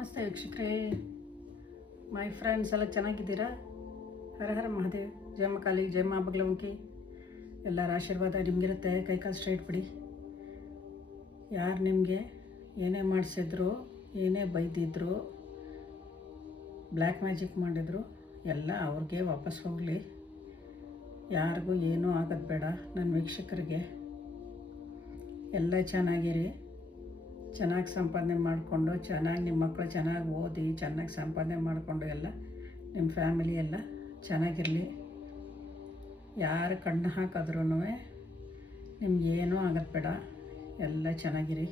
ನಮಸ್ತೆ ವೀಕ್ಷಕರೇ, my friends ಎಲ್ಲ ಚೆನ್ನಾಗಿದ್ದೀರಾ? ಹರ ಹರ ಮಹಾದೇವ್. ಜಯ ಮಾ ಕಾಳಿ, ಜಯ ಮಾ ಬಗಲಮುಖಿ. ಎಲ್ಲರ ಆಶೀರ್ವಾದ ನಿಮಗಿರುತ್ತೆ. ಕೈಕಾಲು ಸ್ಟ್ರೈಟ್ ಬಿಡಿ. ಯಾರು ನಿಮಗೆ ಏನೇ ಮಾಡಿಸಿದ್ರು, ಏನೇ ಬೈದಿದ್ರು, ಬ್ಲ್ಯಾಕ್ ಮ್ಯಾಜಿಕ್ ಮಾಡಿದ್ರು, ಎಲ್ಲ ಅವ್ರಿಗೆ ವಾಪಸ್ ಹೋಗಲಿ. ಯಾರಿಗೂ ಏನೂ ಆಗೋದು ಬೇಡ. ನನ್ನ ವೀಕ್ಷಕರಿಗೆ ಎಲ್ಲ ಚೆನ್ನಾಗಿರಿ, ಚೆನ್ನಾಗಿ ಸಂಪಾದನೆ ಮಾಡಿಕೊಂಡು, ಚೆನ್ನಾಗಿ ನಿಮ್ಮ ಮಕ್ಕಳು ಚೆನ್ನಾಗಿ ಓದಿ ಚೆನ್ನಾಗಿ ಸಂಪಾದನೆ ಮಾಡಿಕೊಂಡು ಎಲ್ಲ ನಿಮ್ಮ ಫ್ಯಾಮಿಲಿ ಎಲ್ಲ ಚೆನ್ನಾಗಿರಲಿ. ಯಾರು ಕಣ್ಣು ಹಾಕಿದ್ರೂ ನಿಮ್ಗೇನೂ ಆಗೋದು ಬೇಡ. ಎಲ್ಲ ಚೆನ್ನಾಗಿರಿ.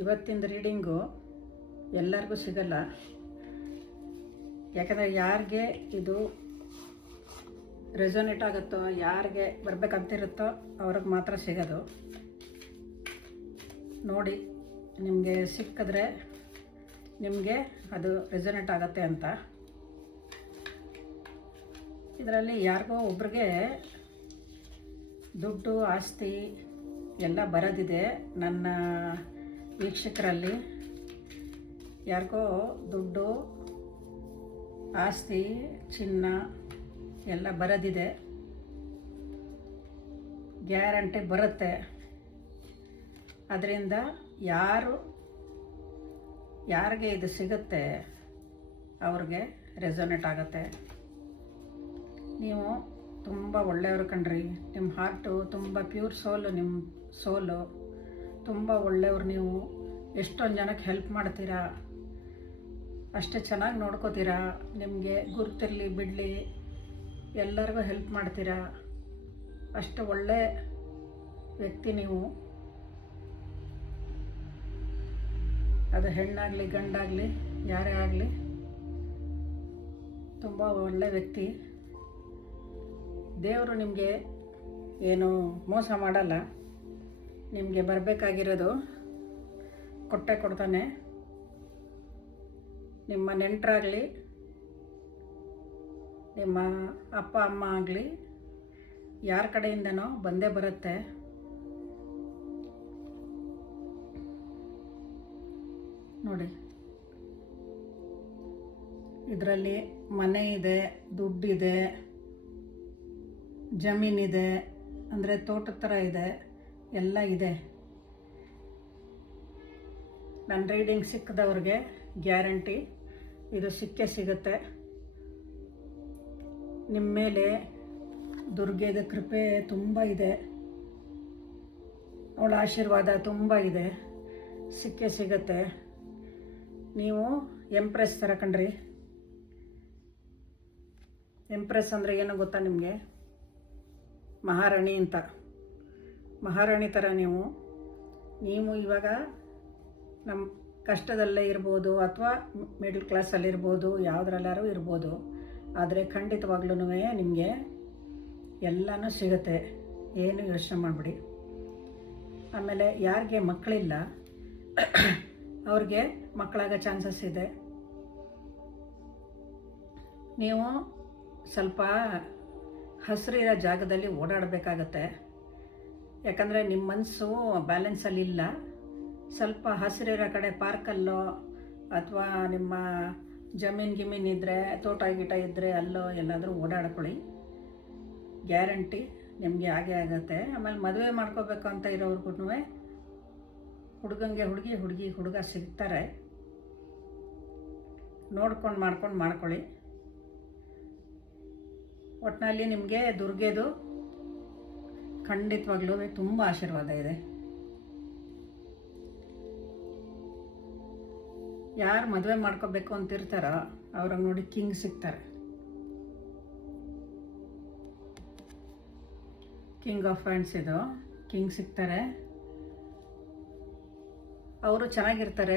ಇವತ್ತಿನ ರೀಡಿಂಗು ಎಲ್ಲರಿಗೂ ಸಿಗಲ್ಲ, ಯಾಕಂದರೆ ಯಾರಿಗೆ ಇದು ರೆಸೊನೇಟ್ ಆಗುತ್ತೋ, ಯಾರಿಗೆ ಬರಬೇಕಂತಿರುತ್ತೋ ಅವ್ರಿಗೆ ಮಾತ್ರ ಸಿಗೋದು. ನೋಡಿ, ನಿಮಗೆ ಸಿಕ್ಕಿದ್ರೆ ನಿಮಗೆ ಅದು ರೆಸೊನೇಟ್ ಆಗುತ್ತೆ ಅಂತ. ಇದರಲ್ಲಿ ಯಾರಿಗೋ ಒಬ್ರಿಗೆ ದುಡ್ಡು ಆಸ್ತಿ ಎಲ್ಲ ಬರೋದಿದೆ. ನನ್ನ ವೀಕ್ಷಕರಲ್ಲಿ ಯಾರಿಗೋ ದುಡ್ಡು ಆಸ್ತಿ ಚಿನ್ನ ಎಲ್ಲ ಬರೋದಿದೆ, ಗ್ಯಾರಂಟಿ ಬರುತ್ತೆ. ಅದರಿಂದ ಯಾರಿಗೆ ಇದು ಸಿಗುತ್ತೆ ಅವ್ರಿಗೆ ರೆಸೊನೇಟ್ ಆಗುತ್ತೆ. ನೀವು ತುಂಬ ಒಳ್ಳೆಯವರು ಕಣ್ರಿ. ನಿಮ್ಮ ಹಾರ್ಟು ತುಂಬ ಪ್ಯೂರ್ ಸೋಲು, ನಿಮ್ಮ ಸೋಲು ತುಂಬ ಒಳ್ಳೆಯವ್ರು. ನೀವು ಎಷ್ಟೊಂದು ಜನಕ್ಕೆ ಹೆಲ್ಪ್ ಮಾಡ್ತೀರಾ, ಅಷ್ಟೇ ಚೆನ್ನಾಗಿ ನೋಡ್ಕೋತೀರಾ. ನಿಮಗೆ ಗುರುತಿರಲಿ ಬಿಡಲಿ ಎಲ್ಲರಿಗೂ ಹೆಲ್ಪ್ ಮಾಡ್ತೀರಾ. ಅಷ್ಟು ಒಳ್ಳೆ ವ್ಯಕ್ತಿ ನೀವು. ಅದು ಹೆಣ್ಣಾಗಲಿ ಗಂಡಾಗಲಿ ಯಾರೇ ಆಗಲಿ ತುಂಬ ಒಳ್ಳೆ ವ್ಯಕ್ತಿ. ದೇವರು ನಿಮಗೆ ಏನು ಮೋಸ ಮಾಡಲ್ಲ. ನಿಮಗೆ ಬರಬೇಕಾಗಿರೋದು ಕೊಟ್ಟೆ ಕೊಡ್ತಾನೆ. ನಿಮ್ಮ ನೆಂಟರಾಗಲಿ, ನಿಮ್ಮ ಅಪ್ಪ ಅಮ್ಮ ಆಗಲಿ, ಯಾರ ಕಡೆಯಿಂದನೋ ಬಂದೇ ಬರುತ್ತೆ. ನೋಡಿ, ಇದರಲ್ಲಿ ಮನೆ ಇದೆ, ದುಡ್ಡಿದೆ, ಜಮೀನಿದೆ, ಅಂದರೆ ತೋಟದ ಥರ ಇದೆ, ಎಲ್ಲ ಇದೆ. ನನ್ನ ರೀಡಿಂಗ್ ಸಿಕ್ಕದವ್ರಿಗೆ ಗ್ಯಾರಂಟಿ ಇದು ಸಿಕ್ಕೇ ಸಿಗುತ್ತೆ. ನಿಮ್ಮ ಮೇಲೆ ದುರ್ಗೆದ ಕೃಪೆ ತುಂಬ ಇದೆ, ಅವಳ ಆಶೀರ್ವಾದ ತುಂಬ ಇದೆ. ಸಿಕ್ಕೇ ಸಿಗುತ್ತೆ. ನೀವು ಎಂಪ್ರೆಸ್ ಥರ ಕಣ್ರಿ. ಎಂಪ್ರೆಸ್ ಅಂದರೆ ಏನೋ ಗೊತ್ತಾ ನಿಮಗೆ? ಮಹಾರಾಣಿ ಅಂತ. ಮಹಾರಾಣಿ ಥರ ನೀವು ಇವಾಗ ನಮ್ಮ ಕಷ್ಟದಲ್ಲೇ ಇರ್ಬೋದು, ಅಥವಾ ಮಿಡ್ಲ್ ಕ್ಲಾಸಲ್ಲಿರ್ಬೋದು, ಯಾವುದ್ರಲ್ಲಾರು ಇರ್ಬೋದು. ಆದರೆ ಖಂಡಿತವಾಗ್ಲೂ ನಿಮಗೆ ಎಲ್ಲನೂ ಸಿಗುತ್ತೆ. ಏನು ಯೋಚನೆ ಮಾಡಿಬಿಡಿ. ಆಮೇಲೆ ಯಾರಿಗೆ ಮಕ್ಕಳಿಲ್ಲ ಅವ್ರಿಗೆ ಮಕ್ಕಳಾಗೋ ಚಾನ್ಸಸ್ ಇದೆ. ನೀವು ಸ್ವಲ್ಪ ಹಸಿರಿರೋ ಜಾಗದಲ್ಲಿ ಓಡಾಡಬೇಕಾಗತ್ತೆ. ಯಾಕಂದರೆ ನಿಮ್ಮ ಮನಸ್ಸು ಬ್ಯಾಲೆನ್ಸಲ್ಲಿಲ್ಲ. ಸ್ವಲ್ಪ ಹಸಿರಿರೋ ಕಡೆ ಪಾರ್ಕಲ್ಲೋ ಅಥವಾ ನಿಮ್ಮ ಜಮೀನು ಇದ್ದರೆ, ತೋಟ ಗಿಟ ಇದ್ದರೆ ಅಲ್ಲೋ ಎಲ್ಲಾದರೂ ಓಡಾಡ್ಕೊಳ್ಳಿ. ಗ್ಯಾರಂಟಿ ನಿಮಗೆ ಆಗೇ ಆಗುತ್ತೆ. ಆಮೇಲೆ ಮದುವೆ ಮಾಡ್ಕೋಬೇಕು ಅಂತ ಇರೋರ್ಗು ಹುಡುಗಂಗೆ ಹುಡುಗಿ ಹುಡುಗ ಸಿಗ್ತಾರೆ. ನೋಡ್ಕೊಂಡು ಮಾಡ್ಕೊಳ್ಳಿ. ಒಟ್ಟಿನಲ್ಲಿ ನಿಮಗೆ ದುರ್ಗೆದು ಖಂಡಿತವಾಗ್ಲೂ ತುಂಬ ಆಶೀರ್ವಾದ ಇದೆ. ಯಾರು ಮದುವೆ ಮಾಡ್ಕೋಬೇಕು ಅಂತಿರ್ತಾರೋ ಅವ್ರಿಗೆ ನೋಡಿ ಕಿಂಗ್ ಸಿಗ್ತಾರೆ. ಕಿಂಗ್ ಆಫ್ ಹ್ಯಾಂಡ್ಸ್ ಇದು. ಕಿಂಗ್ ಸಿಗ್ತಾರೆ. ಅವರು ಚೆನ್ನಾಗಿರ್ತಾರೆ.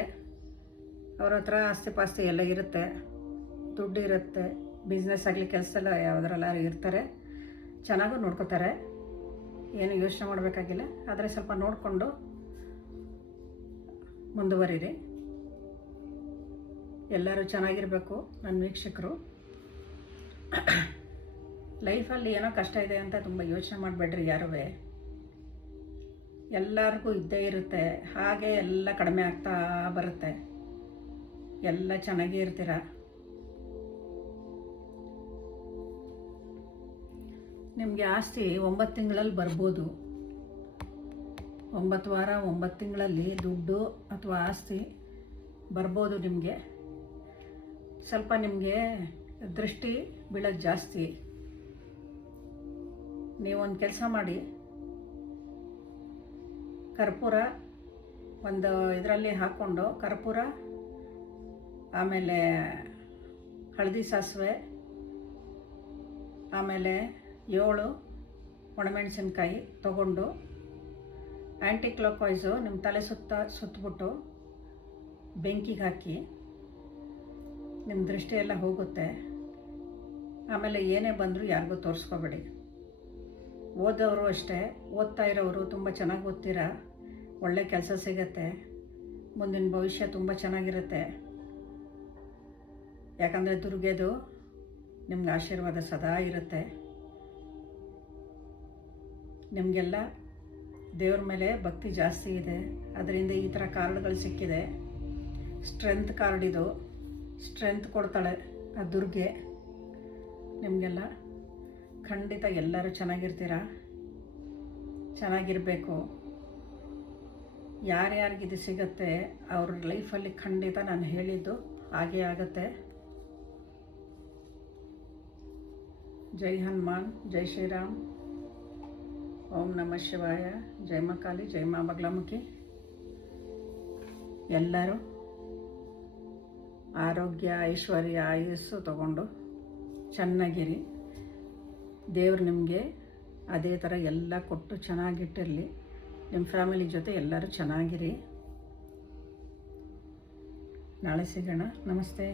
ಅವ್ರ ಹತ್ರ ಆಸ್ತಿ ಪಾಸ್ತಿ ಎಲ್ಲ ಇರುತ್ತೆ, ದುಡ್ಡು ಇರುತ್ತೆ, ಬಿಸ್ನೆಸ್ ಆಗಲಿ ಕೆಲಸ ಎಲ್ಲ ಯಾವುದ್ರಲ್ಲಾರು ಇರ್ತಾರೆ. ಚೆನ್ನಾಗೂ ನೋಡ್ಕೋತಾರೆ. ಏನು ಯೋಚನೆ ಮಾಡಬೇಕಾಗಿಲ್ಲ. ಆದರೆ ಸ್ವಲ್ಪ ನೋಡಿಕೊಂಡು ಮುಂದುವರಿರಿ. ಎಲ್ಲರೂ ಚೆನ್ನಾಗಿರಬೇಕು ನನ್ನ ವೀಕ್ಷಕರು. ಲೈಫಲ್ಲಿ ಏನೋ ಕಷ್ಟ ಇದೆ ಅಂತ ತುಂಬ ಯೋಚನೆ ಮಾಡಬೇಡ್ರಿ ಯಾರೂ. ಎಲ್ಲರಿಗೂ ಇದ್ದೇ ಇರುತ್ತೆ. ಹಾಗೆ ಎಲ್ಲ ಕಡಿಮೆ ಆಗ್ತಾ ಬರುತ್ತೆ. ಎಲ್ಲ ಚೆನ್ನಾಗೇ ಇರ್ತೀರ. ನಿಮಗೆ ಆಸ್ತಿ 9 ತಿಂಗಳಲ್ಲಿ ಬರ್ಬೋದು. 9 ವಾರ 9 ತಿಂಗಳಲ್ಲಿ ದುಡ್ಡು ಅಥವಾ ಆಸ್ತಿ ಬರ್ಬೋದು. ನಿಮಗೆ ಸ್ವಲ್ಪ ನಿಮಗೆ ದೃಷ್ಟಿ ಬೀಳೋದು ಜಾಸ್ತಿ. ನೀವೊಂದು ಕೆಲಸ ಮಾಡಿ, ಕರ್ಪೂರ ಒಂದು ಇದರಲ್ಲಿ ಹಾಕ್ಕೊಂಡು, ಕರ್ಪೂರ ಆಮೇಲೆ ಹಳದಿ ಸಾಸಿವೆ ಆಮೇಲೆ 7 ಒಣಮೆಣಸಿನ್ಕಾಯಿ ತೊಗೊಂಡು ಆ್ಯಂಟಿ ಕ್ಲಾಕ್ವೈಸು ನಿಮ್ಮ ತಲೆ ಸುತ್ತಬಿಟ್ಟು ಬೆಂಕಿಗೆ ಹಾಕಿ, ನಿಮ್ಮ ದೃಷ್ಟಿ ಎಲ್ಲ ಹೋಗುತ್ತೆ. ಆಮೇಲೆ ಏನೇ ಬಂದರೂ ಯಾರಿಗೂ ತೋರಿಸ್ಕೋಬೇಡಿ. ಓದೋರು ಅಷ್ಟೇ, ಓದ್ತಾ ಇರೋರು ತುಂಬ ಚೆನ್ನಾಗಿ ಓದ್ತೀರಾ, ಒಳ್ಳೆ ಕೆಲಸ ಸಿಗತ್ತೆ, ಮುಂದಿನ ಭವಿಷ್ಯ ತುಂಬ ಚೆನ್ನಾಗಿರುತ್ತೆ. ಯಾಕಂದರೆ ದುರ್ಗೆದು ನಿಮ್ಗೆ ಆಶೀರ್ವಾದ ಸದಾ ಇರುತ್ತೆ. ನಿಮಗೆಲ್ಲ ದೇವ್ರ ಮೇಲೆ ಭಕ್ತಿ ಜಾಸ್ತಿ ಇದೆ, ಅದರಿಂದ ಈ ಥರ ಕಾರ್ಡ್ಗಳು ಸಿಕ್ಕಿದೆ. ಸ್ಟ್ರೆಂತ್ ಕಾರ್ಡ್ ಇದು, ಸ್ಟ್ರೆಂತ್ ಕೊಡ್ತಾಳೆ ಆ ದುರ್ಗೆ. ನಿಮಗೆಲ್ಲ ಖಂಡಿತ ಎಲ್ಲರೂ ಚೆನ್ನಾಗಿರ್ತೀರ, ಚೆನ್ನಾಗಿರಬೇಕು. ಯಾರ್ಯಾರಿಗಿದು ಸಿಗತ್ತೆ ಅವ್ರ ಲೈಫಲ್ಲಿ ಖಂಡಿತ ನಾನು ಹೇಳಿದ್ದು ಹಾಗೇ ಆಗುತ್ತೆ. ಜೈ ಹನುಮಾನ್, ಜೈ ಶ್ರೀರಾಮ್, ಓಂ ನಮಃ ಶಿವಾಯ, ಜೈ ಮಾ ಕಾಳಿ, ಜೈ ಮಾ ಬಗಲಾಮುಖಿ. ಎಲ್ಲರೂ ಆರೋಗ್ಯ, ಐಶ್ವರ್ಯ, ಆಯುಸ್ಸು ತಗೊಂಡು ಚೆನ್ನಾಗಿರಿ. ದೇವ್ರು ನಿಮಗೆ ಅದೇ ಥರ ಎಲ್ಲ ಕೊಟ್ಟು ಚೆನ್ನಾಗಿಟ್ಟಿರಲಿ. ನಿಮ್ಮ ಫ್ಯಾಮಿಲಿ ಜೊತೆ ಎಲ್ಲರೂ ಚೆನ್ನಾಗಿರಿ. ನಾಳೆ ಸಿಗೋಣ. ನಮಸ್ತೆ.